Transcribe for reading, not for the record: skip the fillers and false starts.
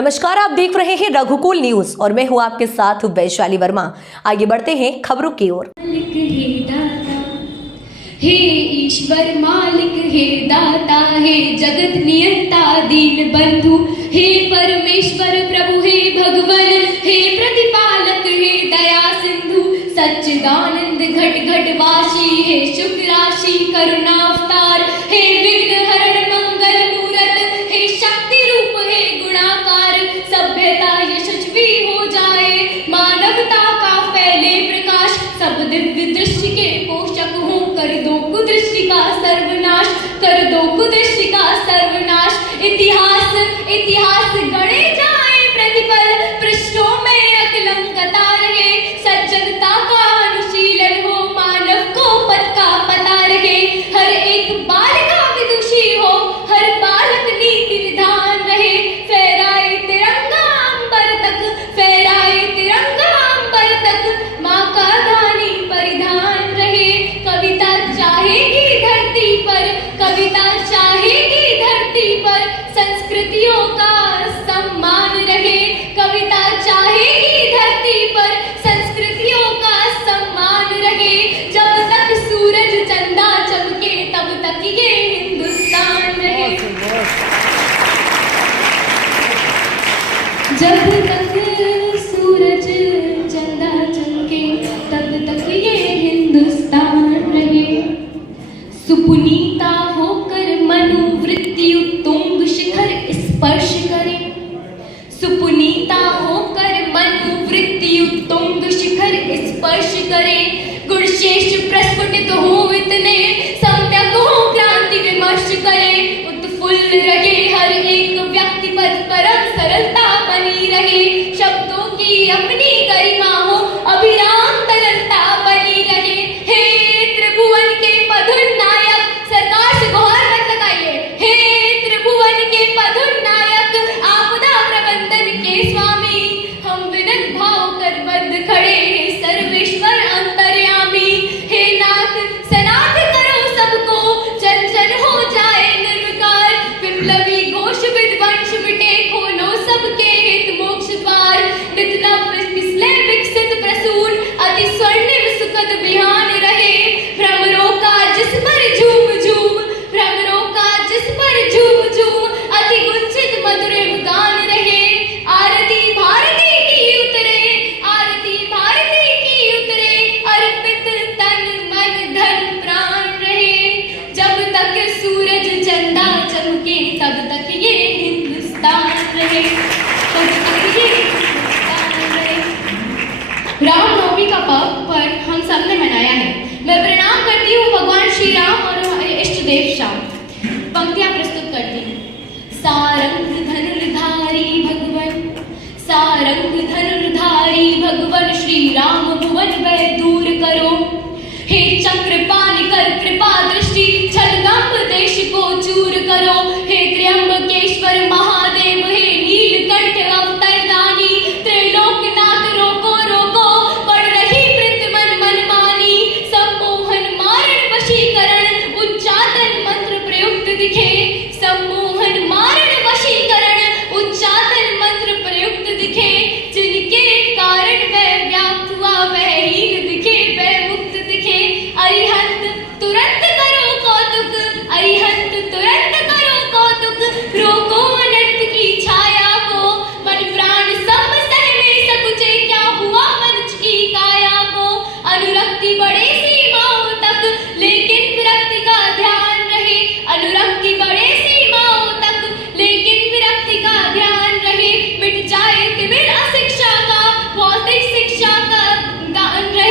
नमस्कार, आप देख रहे हैं रघुकुल न्यूज और मैं हूं आपके साथ वैशाली वर्मा। आगे बढ़ते हैं खबरों की ओर। हे ईश्वर मालिक, हे दाता, हे जगत नियंता, दीन बंधु, हे परमेश्वर प्रभु, हे भगवन, हे प्रतिपालक, हे दया सिंधु, सच्चिदानंद घट घट वासी, हे शुक्र राशि करुणा अवतार, हे विघ्न हरण मंगल मूरत, हे शक्ति रूप, हे गुणाकार, सभ्यता यशस्वी हो जाए, मानवता का फैले प्रकाश, सब दिव्य दृष्टि के पोषक हो, कर दो कुदृष्टि का सर्वनाश, कर दो कुदृष्टि का सर्वनाश। इतिहास इतिहास गढ़े जाए प्रतिपल, पृष्ठों में अकलंकता रहे, सज्जनता का अनुशीलन हो, मानव को पद का पता रहे, हर एक बालिका विदुषी हो, हर बालक नीति विधान रहे, फहराए तिरंगा अंबर तक, फहराए तिरंगा अंबर तक, माँ का धानी परिधान रहे। कविता चाहेगी धरती पर, कविता चाहेगी धरती पर, संस्कृतियों का सम्मान रहे, कविता चाहेगी धरती पर, संस्कृतियों का सम्मान रहे। जब तक सूरज चंदा चमके तब तक ये हिंदुस्तान रहे, जब तक सूरज चंदा चमके तब तक ये हिंदुस्तान रहे। सुपुनीता होकर मनोवृत्ति उत्तुंग शिखर स्पर्श करे, सुपुनीता होकर मनोवृत्ति उत्तुंग शिखर स्पर्श करे, गुणशेष प्रस्फुटित हो इतने, सम्यक हो क्रांति विमर्श करे, उत्फुल्ल रहे हर एक व्यक्ति, परस्परम सरलता बनी रहे, शब्दों की अपनी गरिमा हो, अभिराम तरलता बनी रहे। हे त्रिभुवन के मधुर नायक, सरकार से गुहार मत लगाइए, हे त्रिभुवन के मधुर नायक, आपदा प्रबंधन के स्वामी, हम विनत भाव कर बंद खड़े, हे सर्वेश्वर अंतर्यामी, हे नाथ सनाथ करो सबको, जन जन हो जाए निर्विकार, विप्लवी घोष विध्वंस मिटे, खोलो सबके हित मोक्ष द्वार, नित नव फिसले विकसित प्रसून, अति स्वर्णिम सुखद विहान रहे, भ्रमरों का जिस पर झूम झूम, भ्रमरों का जिस पर झूम झूम, अति गुंजित मधुरिम गान रहे। आरती भारती की उतरे, आरती भारती की उतरे, अर्पित तन मन धन प्राण रहे, जब तक सूरज चंदा चमके तब तक ये हिंदुस्तान रहे, तब तक ये हिंदुस्तान रहे। रामनवमी का पर्व हम सब ने मनाया है। मैं प्रणाम करती हूँ भगवान श्री राम और हमारे इष्ट देव श्याम। पंक्तियां प्रस्तुत करती हूँ। सारंग धनुर्धारी भगवन, सारंग धनुर्धारी भगवन, श्री राम भुवन भय दूर करो, हे चक्रपाणि कर कृपा दृष्टि, छलदंब देश को चूर करो, हे त्र्यंबकेश्वर महा